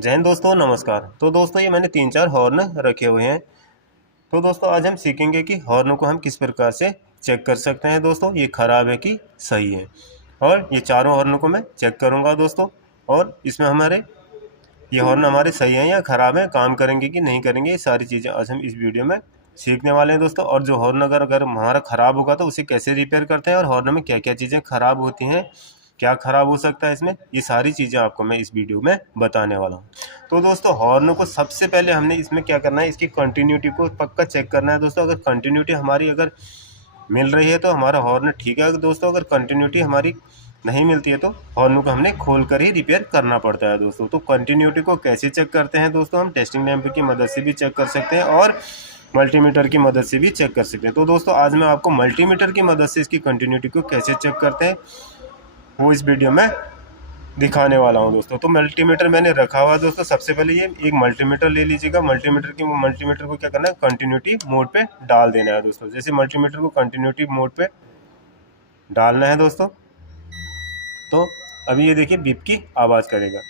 जय हिंद दोस्तों, नमस्कार। तो दोस्तों ये मैंने 3-4 हॉर्न रखे हुए हैं। तो दोस्तों आज हम सीखेंगे कि हॉर्न को हम किस प्रकार से चेक कर सकते हैं दोस्तों, ये ख़राब है कि सही है। और ये चारों हॉर्न को मैं चेक करूंगा दोस्तों, और इसमें ये हॉर्न हमारे सही हैं या ख़राब हैं, काम करेंगे कि नहीं करेंगे, ये सारी चीज़ें आज हम इस वीडियो में सीखने वाले हैं दोस्तों। और जो हॉर्न अगर हमारा ख़राब होगा तो उसे कैसे रिपेयर करते हैं, और हॉर्न में क्या क्या चीज़ें ख़राब होती हैं, क्या ख़राब हो सकता है इसमें, ये सारी चीज़ें आपको मैं इस वीडियो में बताने वाला हूँ। तो दोस्तों हॉर्न को सबसे पहले हमने इसमें क्या करना है, इसकी कंटिन्यूटी को पक्का चेक करना है दोस्तों। अगर कंटिन्यूटी हमारी अगर मिल रही है तो हमारा हॉर्न ठीक है दोस्तों। अगर कंटिन्यूटी हमारी नहीं मिलती है तो हॉर्न को हमने खोल कर ही रिपेयर करना पड़ता है दोस्तों। तो कंटिन्यूटी को कैसे चेक करते हैं दोस्तों, हम टेस्टिंग लैंप की मदद से भी चेक कर सकते हैं और मल्टीमीटर की मदद से भी चेक कर सकते हैं। तो दोस्तों आज मैं आपको मल्टीमीटर की मदद से इसकी कंटिन्यूटी को कैसे चेक करते हैं वो इस वीडियो में दिखाने वाला हूं दोस्तों। तो मल्टीमीटर मैंने रखा हुआ है दोस्तों। सबसे पहले ये एक मल्टीमीटर ले लीजिएगा। मल्टीमीटर को क्या करना है, कंटिन्यूटी मोड पे डाल देना है दोस्तों। जैसे मल्टीमीटर को कंटिन्यूटी मोड पे डालना है दोस्तों, तो अभी ये देखिए बीप की आवाज़ करेगा।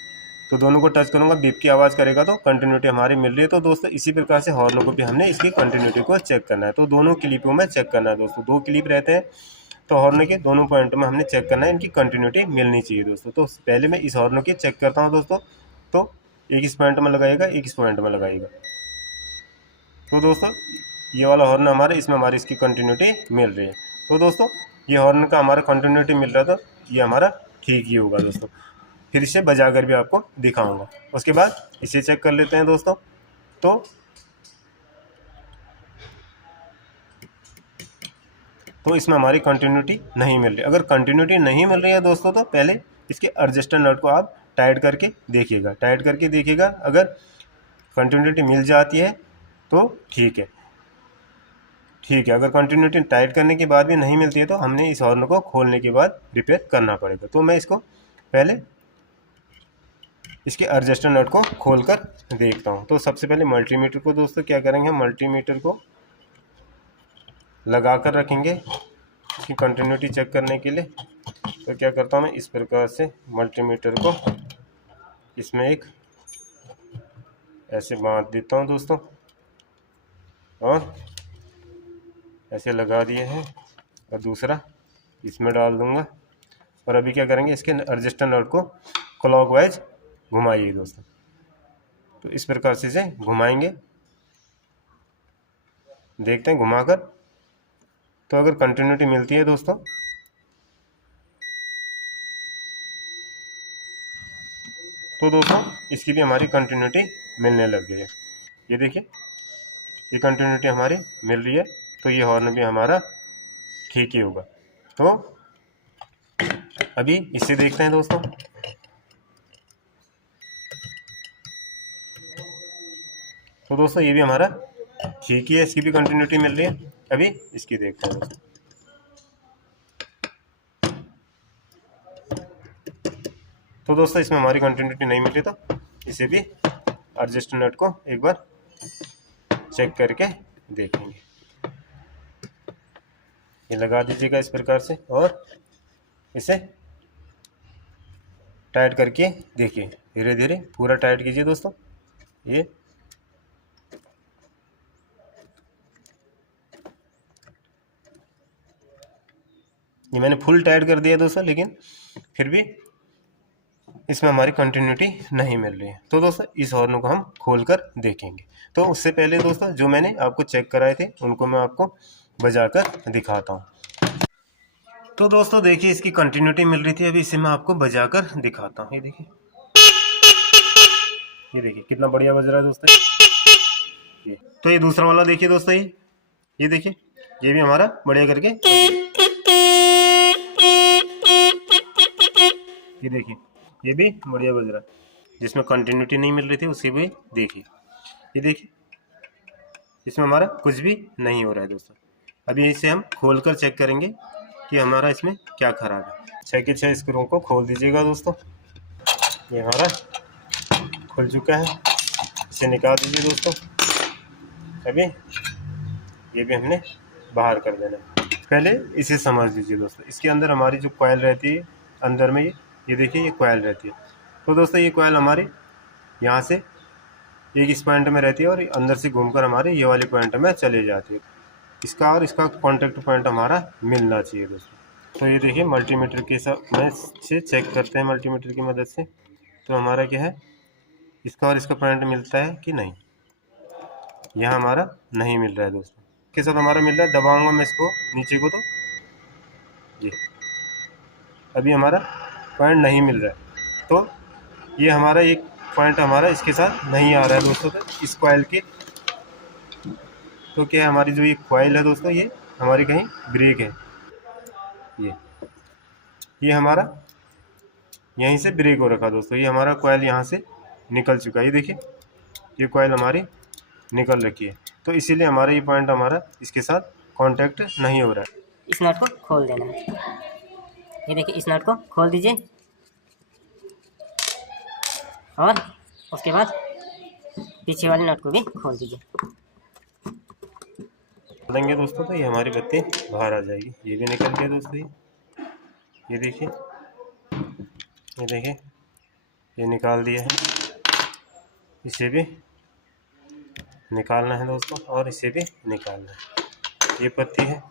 तो दोनों को टच करूंगा, बीप की आवाज़ करेगा तो कंटिन्यूटी हमारी मिल रही है। तो दोस्तों इसी प्रकार से हॉर्न को भी हमने इसकी कंटिन्यूटी को चेक करना है। तो दोनों क्लिपों में चेक करना है दोस्तों। 2 क्लिप रहते हैं तो हॉर्न के दोनों पॉइंट में हमने चेक करना है, इनकी कंटिन्यूटी मिलनी चाहिए दोस्तों। तो पहले मैं इस हॉर्न की चेक करता हूँ दोस्तों। तो एक इस पॉइंट में लगाइएगा, एक इस पॉइंट में लगाइएगा। तो दोस्तों ये वाला हॉर्न हमारा, इसमें हमारी इसकी कंटिन्यूटी मिल रही है। तो दोस्तों ये हॉर्न का हमारा कंटिन्यूटी मिल रहा था, ये हमारा ठीक ही होगा दोस्तों। फिर इसे बजा कर भी आपको दिखाऊंगा। उसके बाद इसे चेक कर लेते हैं दोस्तों। तो इसमें हमारी कंटिन्यूटी नहीं मिल रही। अगर कंटिन्यूटी नहीं मिल रही है दोस्तों तो पहले इसके एडजस्टर नट को आप टाइट करके देखिएगा। अगर कंटिन्यूटी मिल जाती है तो ठीक है। अगर कंटिन्यूटी टाइट करने के बाद भी नहीं मिलती है तो हमने इस हॉर्न को खोलने के बाद रिपेयर करना पड़ेगा। तो मैं इसको पहले इसके एडजस्टर नट को खोल कर देखता हूँ। तो सबसे पहले मल्टीमीटर को दोस्तों क्या करेंगे, हम मल्टीमीटर को लगा कर रखेंगे इसकी कंटिन्यूटी चेक करने के लिए। तो क्या करता हूँ मैं, इस प्रकार से मल्टीमीटर को इसमें एक ऐसे बांध देता हूँ दोस्तों, और ऐसे लगा दिए हैं, और दूसरा इसमें डाल दूंगा। और अभी क्या करेंगे, इसके एडजस्टर नट को क्लॉकवाइज घुमाइए दोस्तों। तो इस प्रकार से इसे घुमाएंगे, देखते हैं घुमाकर। तो अगर कंटिन्यूटी मिलती है दोस्तों तो दोस्तों इसकी भी हमारी कंटिन्यूटी मिलने लग गई है। ये देखिए ये कंटिन्यूटी हमारी मिल रही है। तो ये हॉर्न भी हमारा ठीक ही होगा। तो अभी इसे देखते हैं दोस्तों। तो दोस्तों ये भी हमारा ठीक ही है, इसकी भी कंटिन्यूटी मिल रही है। अभी इसकी देखते हैं दोस्तों। तो दोस्तों इसमें हमारी कंटिन्यूटी नहीं मिल रही, तो इसे भी एडजस्टर नट को एक बार चेक करके देखेंगे। ये लगा दीजिएगा इस प्रकार से, और इसे टाइट करके देखिए, धीरे धीरे पूरा टाइट कीजिए दोस्तों। ये मैंने फुल टाइट कर दिया दोस्तों, लेकिन फिर भी इसमें हमारी कंटिन्यूटी नहीं मिल रही है। तो दोस्तों इस हॉर्न को हम खोल कर देखेंगे। तो उससे पहले दोस्तों जो मैंने आपको चेक कराए थे उनको मैं आपको बजाकर दिखाता हूँ। तो दोस्तों देखिए इसकी कंटिन्यूटी मिल रही थी, अभी इसे मैं आपको बजाकर दिखाता हूँ। ये देखिए कितना बढ़िया बज रहा है दोस्तों। ये तो ये दूसरा वाला देखिए दोस्तों, ये देखिए ये भी हमारा बढ़िया करके, ये देखिए ये भी बढ़िया बज रहा है। जिसमें कंटिन्यूटी नहीं मिल रही थी उसे भी देखिए, ये देखिए इसमें हमारा कुछ भी नहीं हो रहा है दोस्तों। अभी इसे हम खोल कर चेक करेंगे कि हमारा इसमें क्या खराब है। 6 के 6 स्क्रू को खोल दीजिएगा दोस्तों। ये हमारा खुल चुका है, इसे निकाल दीजिए दोस्तों। अभी ये भी हमने बाहर कर देना है। पहले इसे समझ लीजिए दोस्तों। इसके अंदर हमारी जो कॉइल रहती है, अंदर में ये देखिए ये कॉइल रहती है। तो दोस्तों ये कॉइल हमारी यहाँ से एक इस पॉइंट में रहती है और अंदर से घूमकर हमारे ये वाले पॉइंट में चले जाती है। इसका और इसका कॉन्टैक्ट पॉइंट हमारा मिलना चाहिए दोस्तों। तो ये देखिए मल्टीमीटर के में से चेक करते हैं मल्टीमीटर की मदद से, तो हमारा क्या है, इसका और इसका पॉइंट मिलता है कि नहीं। यहाँ हमारा नहीं मिल रहा है दोस्तों, के साथ हमारा मिल रहा है। दबाऊंगा मैं इसको नीचे को, तो ये अभी हमारा पॉइंट नहीं मिल रहा है। तो ये हमारा एक पॉइंट हमारा इसके साथ नहीं आ रहा है दोस्तों, तो इस कॉइल के, तो क्या है, हमारी जो ये कॉइल है दोस्तों, ये हमारी कहीं ब्रेक है। ये हमारा यहीं से ब्रेक हो रखा दोस्तों। ये हमारा कॉइल यहाँ से निकल चुका है, ये देखिए ये कॉइल हमारी निकल रखी है। तो इसीलिए हमारा ये पॉइंट हमारा इसके साथ कांटेक्ट नहीं हो रहा है। इस नट को खोल देना है। ये देखिए इस नट को खोल दीजिए और उसके बाद पीछे वाले नट को भी खोल दीजिए। देंगे दोस्तों तो ये हमारी बत्ती बाहर आ जाएगी। ये भी निकल गया दोस्तों, ये देखिए, ये देखिए ये निकाल दिया है। इसे भी निकालना है दोस्तों और इसे भी निकालना है। ये पत्ती है,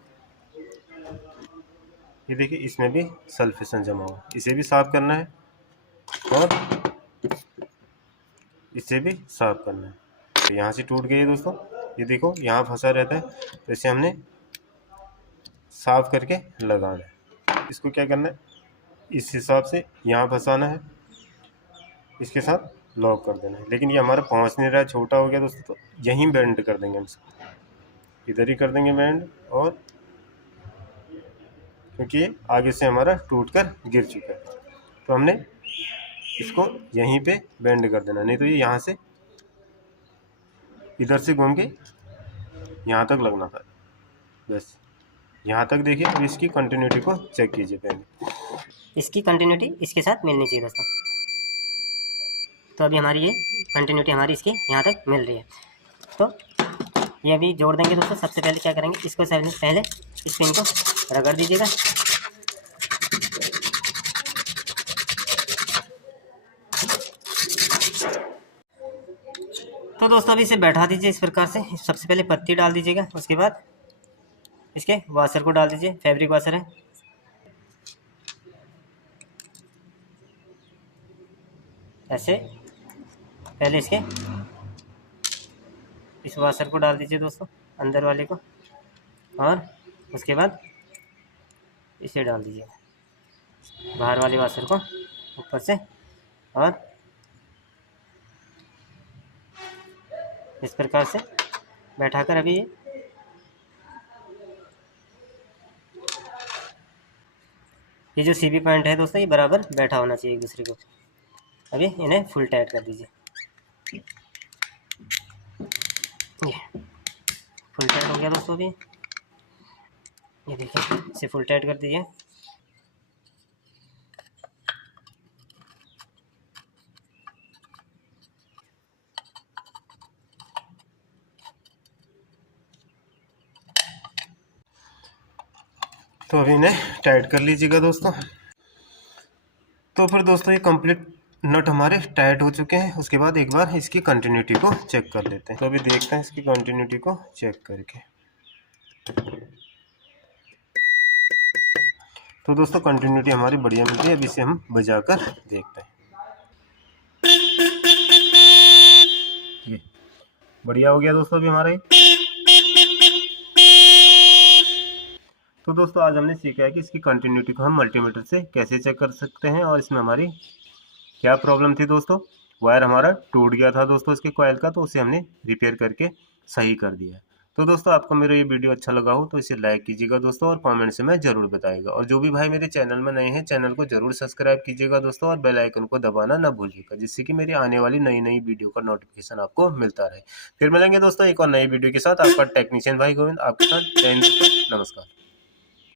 ये देखिए इसमें भी सल्फेशन जमा हुआ, इसे भी साफ करना है और इसे भी साफ करना है। तो यहाँ से टूट गई दोस्तों, ये देखो यहाँ फंसा रहता है, तो इसे हमने साफ करके लगाना है। इसको क्या करना है, इस हिसाब से यहाँ फंसाना है, इसके साथ लॉक कर देना है। लेकिन ये हमारा पहुँच नहीं रहा है, छोटा हो गया दोस्तों, तो यहीं बेंड कर देंगे हम इसको, इधर ही कर देंगे बेंड। और क्योंकि ये आगे से हमारा टूट कर गिर चुका है, तो हमने इसको यहीं पे बेंड कर देना, नहीं तो ये यहाँ से इधर से घूम के यहाँ तक लगना था। बस यहाँ तक देखिए। अब इसकी कंटिन्यूटी को चेक कीजिए पहले। इसकी कंटिन्यूटी इसके साथ मिलनी चाहिए दोस्तों। तो अभी हमारी ये कंटिन्यूटी हमारी इसकी यहाँ तक मिल रही है। तो ये अभी जोड़ देंगे दोस्तों। सबसे पहले क्या करेंगे, इसको पहले इस पिन को रगड़ दीजिएगा। तो दोस्तों अभी इसे बैठा दीजिए इस प्रकार से। सबसे पहले पत्ती डाल दीजिएगा, उसके बाद इसके वाशर को डाल दीजिए, फैब्रिक वाशर है। ऐसे पहले इसके इस वाशर को डाल दीजिए दोस्तों, अंदर वाले को, और उसके बाद इसे डाल दीजिए बाहर वाले वाशर को ऊपर से, और इस प्रकार से बैठाकर अभी ये जो सीबी पॉइंट है दोस्तों, ये बराबर बैठा होना चाहिए एक दूसरे को। अभी इन्हें फुल टाइट कर दीजिए। ये फुल टाइट हो गया दोस्तों। अभी ये देखिए इसे फुल टाइट कर दीजिए। तो अभी इन्हें टाइट कर लीजिएगा दोस्तों। तो फिर दोस्तों ये कंप्लीट नट हमारे टाइट हो चुके हैं। उसके बाद एक बार इसकी कंटिन्यूटी को चेक कर लेते हैं। तो अभी देखते हैं इसकी कंटिन्यूटी को चेक करके। तो दोस्तों कंटिन्यूटी हमारी बढ़िया मिलती है। अभी इसे हम बजाकर देखते हैं। ये बढ़िया हो गया दोस्तों अभी हमारा। तो दोस्तों आज हमने सीखा है कि इसकी कंटिन्यूटी को हम मल्टीमीटर से कैसे चेक कर सकते हैं, और इसमें हमारी क्या प्रॉब्लम थी दोस्तों। वायर हमारा टूट गया था दोस्तों इसके कॉइल का, तो उसे हमने रिपेयर करके सही कर दिया है। तो दोस्तों आपको मेरा ये वीडियो अच्छा लगा हो तो इसे लाइक कीजिएगा दोस्तों, और कमेंट से मैं जरूर बताइएगा। और जो भी भाई मेरे चैनल में नए हैं, चैनल को जरूर सब्सक्राइब कीजिएगा दोस्तों, और बेल आइकन को दबाना ना भूलिएगा, जिससे कि मेरी आने वाली नई नई वीडियो का नोटिफिकेशन आपको मिलता रहे। फिर मिलेंगे दोस्तों एक और नई वीडियो के साथ। आपका टेक्नीशियन भाई गोविंद आपके साथ। जय हिंद दोस्तों, नमस्कार।